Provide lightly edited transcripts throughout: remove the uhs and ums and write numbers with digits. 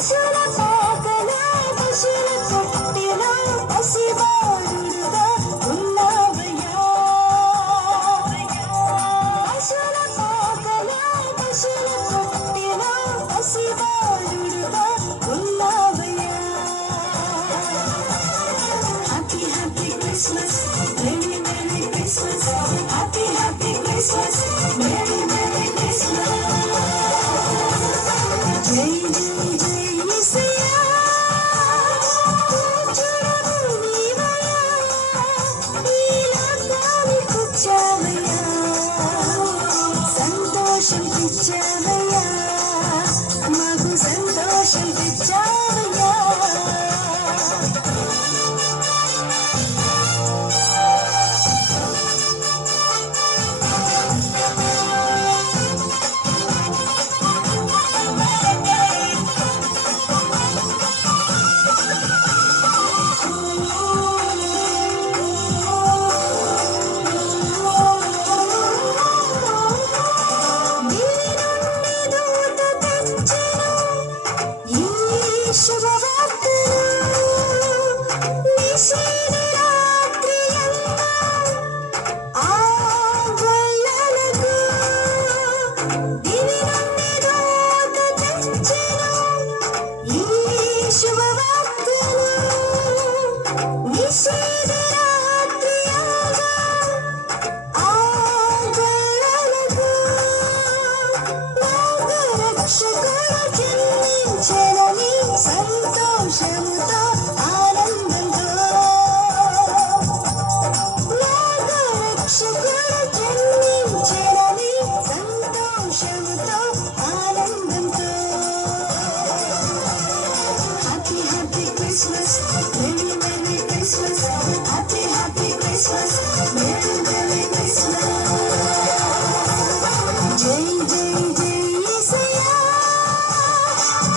పశుల పాకల పశుల కొట్టిలో పసివాడుగా ఉన్నావయ్యా. పశుల పాకల పశుల కొట్టిలో పసివాడుగా ఉన్నావయ్యా. Happy happy Christmas, merry merry Christmas, happy happy Christmas, merry merry Christmas. జై జై జై యేసయ్యా, పూజ్యుడవు నీవయ్యా, ఈ లోకానికొచ్చావయ్యా, సంతోషం తెచ్చావయ్యా, మాకు సంతోషం తెచ్చావయ్యా. సంతోషముతో ఆనందంతో రక్షకుడు జన్మించెనని సంతోషముతో ఆనందంతో. Happy happy Christmas, merry merry Christmas, happy happy Christmas, merry merry Christmas. జై జై జై యేసయ్యా,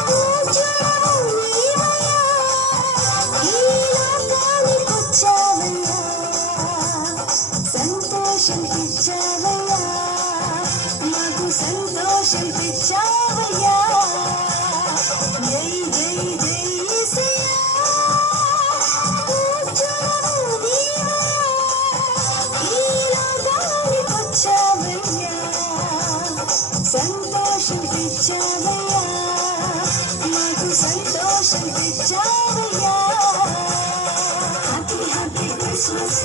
పూజ్యుడవు నీవయ్యా, ఈ లోకానికొచ్చావయ్యా, సంతోషం తెచ్చావయ్యా, మాకు సంతోషం తెచ్చావయ్యా. జై జై జై యేసయ్యా, పూజ్యుడవు నీవయ్యా, ఈ లోకానికొచ్చావయ్యా, సంతోషం తెచ్చావయ్యా, మాకు సంతోషం తెచ్చావయ్యా. Happy happy Christmas.